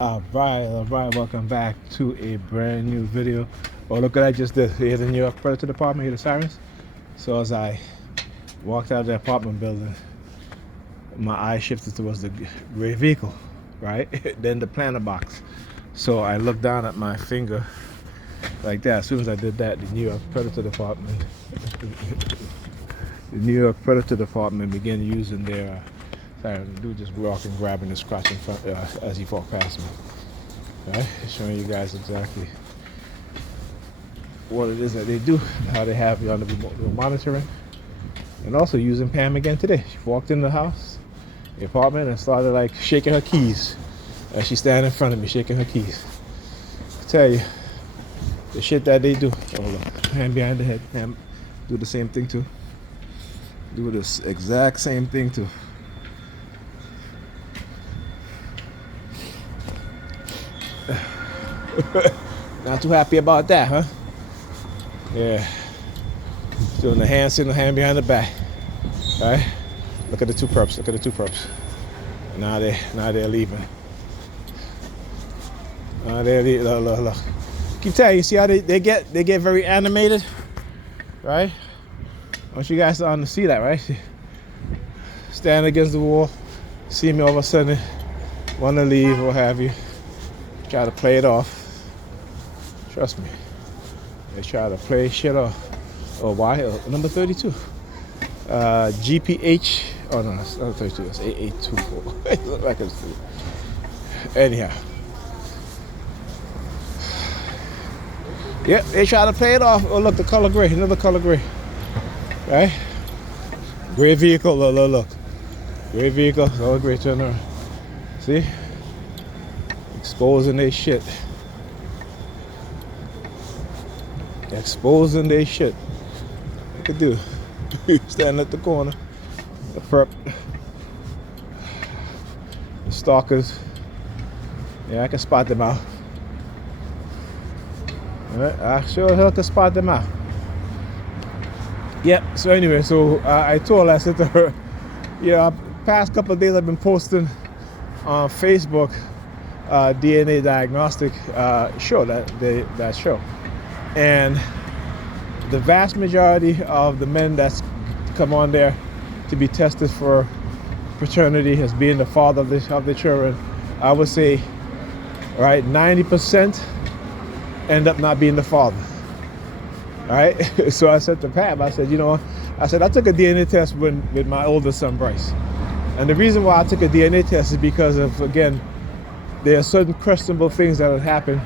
Alright, welcome back to a brand new video. Oh, look what I just did. Here's the New York Predator Department, here's the sirens. So as I walked out of the apartment building, my eye shifted towards the gray vehicle, right? Then the planter box. So I looked down at my finger like that. As soon as I did that, the New York Predator Department began using their the dude just walking, grabbing the scratch in front as he walked past me. Right? Showing you guys exactly what it is that they do, how they have you on the remote monitoring, and also using Pam again today. She walked in the house, the apartment, and started like shaking her keys as she standing in front of me, shaking her keys. I tell you, the shit that they do. Oh look, hand behind the head, Pam do the same thing too. Do this exact same thing too. Not too happy about that, huh? Yeah. Doing the hand, sitting the hand behind the back. All right. Look at the two perps. Look at the two perps. Now they're leaving. They're leaving. Look. Keep telling you. See how they get very animated, right? I want you guys to see that, right? Stand against the wall, see me all of a sudden, want to leave, what have you. Try to play it off. Trust me. They try to play shit off. Oh, why? Number 32. GPH. Oh, no, that's not 32. That's 8824. It looks like it's 3. Anyhow. Yep, they try to play it off. Oh, look, the color gray. Another color gray. Right? Gray vehicle. Look. Gray vehicle. Color gray. Turn around. See? Exposing their shit. Exposing their shit. What could do? Standing at the corner. The perp. The stalkers. Yeah, I can spot them out. Alright, I sure can spot them out. Yep, so anyway, I told her, I said to her, past couple of days I've been posting on Facebook DNA diagnostic show, that show. And the vast majority of the men that's come on there to be tested for paternity as being the father of the children, I would say, right, 90% end up not being the father. All right, so I said to Pam, I said, I took a DNA test with my oldest son, Bryce. And the reason why I took a DNA test is because of, again, there are certain questionable things that have happened.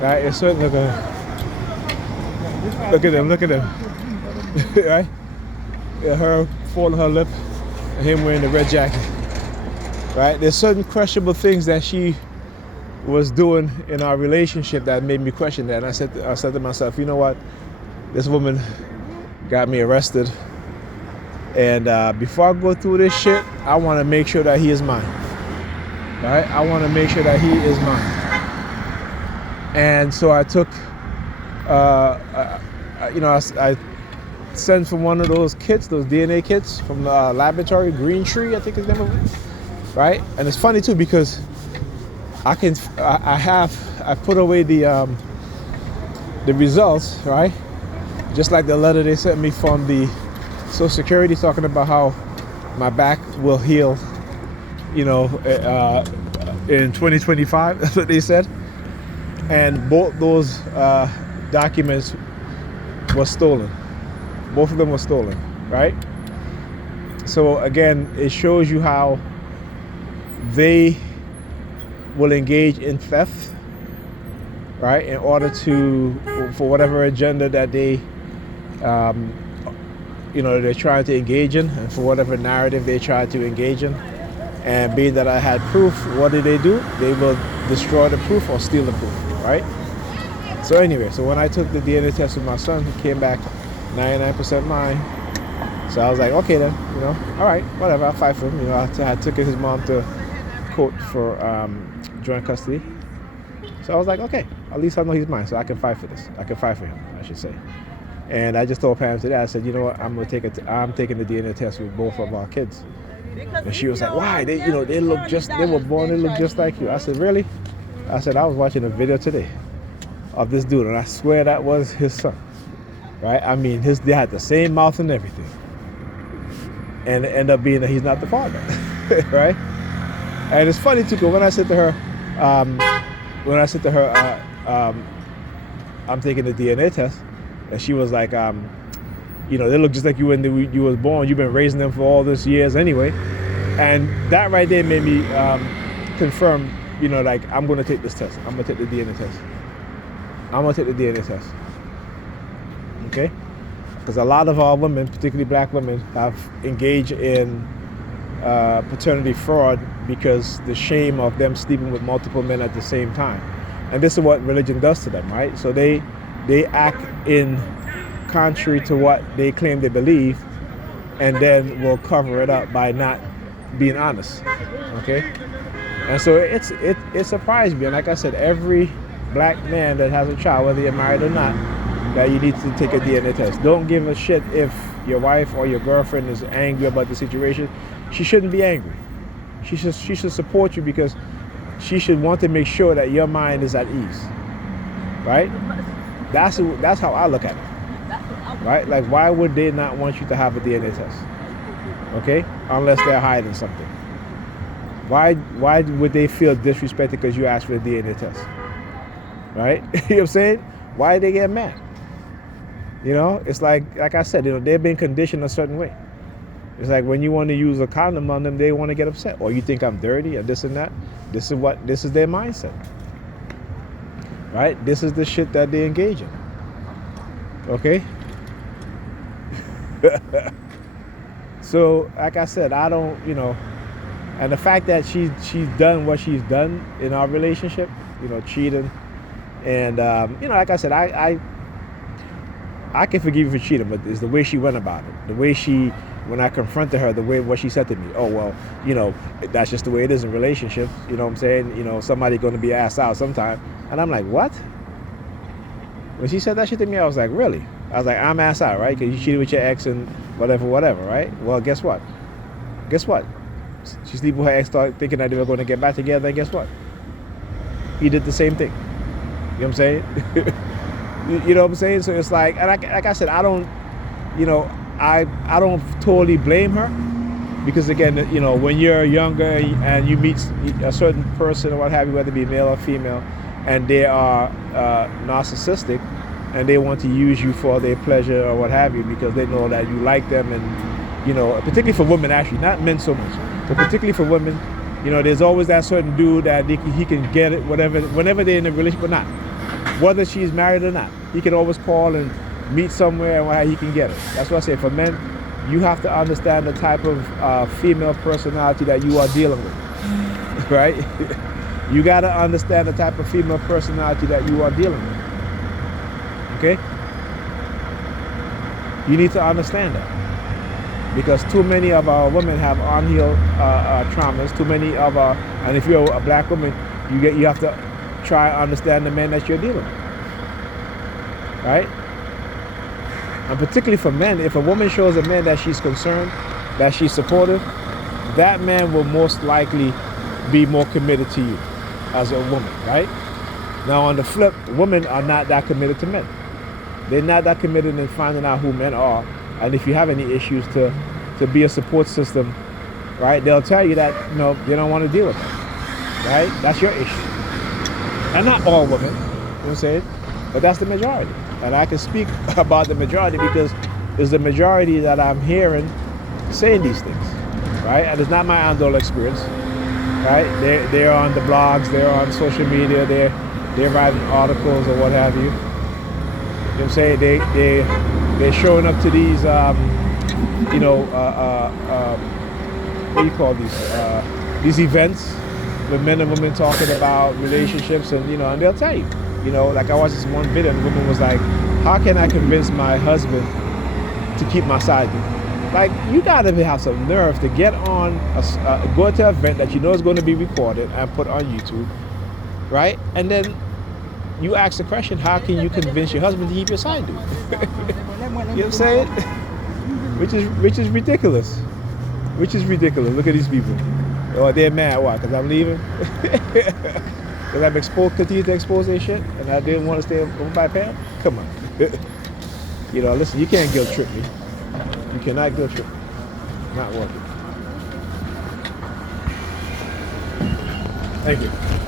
Right, it's certain, look at them. Right? Yeah, her folding her lip and him wearing the red jacket. Right, there's certain questionable things that she was doing in our relationship that made me question that. And I said to myself, you know what? This woman got me arrested. And before I go through this shit, I want to make sure that he is mine. Right? I want to make sure that he is mine. And so I took, I sent from one of those kits, those DNA kits from the laboratory, Green Tree, I think his name was. Right? And it's funny too because I put away the results, right? Just like the letter they sent me from the Social Security talking about how my back will heal, in 2025. That's what they said. And both those documents were stolen. Both of them were stolen, right? So again, it shows you how they will engage in theft, right, in order for whatever agenda that they, they're trying to engage in, and for whatever narrative they try to engage in. And being that I had proof, what did they do? They will destroy the proof or steal the proof, right? So anyway, so when I took the DNA test with my son, he came back 99% mine. So I was like, okay then, all right, whatever, I'll fight for him. I took his mom to court for joint custody. So I was like, okay, at least I know he's mine, so I can fight for this. I can fight for him, I should say. And I just told Pam today, I said, you know what, I'm taking the DNA test with both of our kids. And she was like, why? They were born, they look just like you. I said, really? I said, I was watching a video today of this dude, and I swear that was his son. Right? I mean, they had the same mouth and everything. And it ended up being that he's not the father. Right? And it's funny too, because when I said to her, I'm taking the DNA test, and she was like, they look just like you when you was born. You've been raising them for all these years anyway. And that right there made me confirm, like, I'm going to take this test. I'm going to take the DNA test. Okay? Because a lot of our women, particularly black women, have engaged in paternity fraud because the shame of them sleeping with multiple men at the same time. And this is what religion does to them, right? So they act in contrary to what they claim they believe, and then will cover it up by not being honest. Okay? And so it surprised me. And like I said, every black man that has a child, whether you're married or not, that you need to take a DNA test. Don't give a shit if your wife or your girlfriend is angry about the situation. She shouldn't be angry. She should support you, because she should want to make sure that your mind is at ease. Right? That's how I look at it. Right? Like, why would they not want you to have a DNA test? Okay? Unless they're hiding something. Why would they feel disrespected because you asked for a DNA test? Right? You know what I'm saying? Why did they get mad? It's like I said, they've been conditioned a certain way. It's like when you want to use a condom on them, they want to get upset. Or you think I'm dirty or this and that. This is their mindset. Right? This is the shit that they engage in. Okay? So, like I said, I don't, and the fact that she's done what she's done in our relationship, cheating, and, like I said, I can forgive you for cheating, but it's the way she went about it. The way when I confronted her, what she said to me, oh, well, that's just the way it is in relationships. You know what I'm saying? Somebody's going to be asked out sometime. And I'm like, what? When she said that shit to me, I was like, really? I was like, I'm asked out, right? Because you cheated with your ex and whatever, right? Well, guess what? She slept with her ex, started thinking that they were going to get back together, and guess what? He did the same thing. You know what I'm saying? You know what I'm saying? So it's like, and like I said, I don't totally blame her, because again, when you're younger and you meet a certain person or what have you, whether it be male or female, and they are narcissistic, and they want to use you for their pleasure or what have you, because they know that you like them, and particularly for women, actually, not men so much, but particularly for women, there's always that certain dude that he can get it, whenever they're in a relationship or not, whether she's married or not, he can always call and meet somewhere and he can get it. That's what I say. For men, you have to understand the type of female personality that you are dealing with, right? You got to understand the type of female personality that you are dealing with. Okay? You need to understand that, because too many of our women have unhealed traumas. Too many of and if you're a black woman, you have to try and understand the men that you're dealing with, right? And particularly for men, if a woman shows a man that she's concerned, that she's supportive, that man will most likely be more committed to you as a woman, right? Now on the flip, women are not that committed to men. They're not that committed in finding out who men are, and if you have any issues, to be a support system, right? They'll tell you that they don't want to deal with it, right? That's your issue. And not all women, you know what I'm saying? But that's the majority. And I can speak about the majority because it's the majority that I'm hearing saying these things, right? And it's not my own experience, right? They're on the blogs, they're on social media, they're writing articles or what have you. You know what I'm saying? They're showing up to these, what do you call these events with men and women talking about relationships, and and they'll tell you, like I watched this one video and the woman was like, how can I convince my husband to keep my side dude? Like, you gotta have some nerve to get on go to an event that is going to be recorded and put on YouTube, right? And then you ask the question, how can you convince your husband to keep your side dude? You know what I'm saying? Which is ridiculous. which is ridiculous. Look at these people. Oh, they're mad. Why? Because I'm leaving? Because I'm continue to expose their shit, and I didn't want to stay over by Pam? Come on. You know, listen, you can't guilt trip me. You cannot guilt trip me. Not working. Thank you.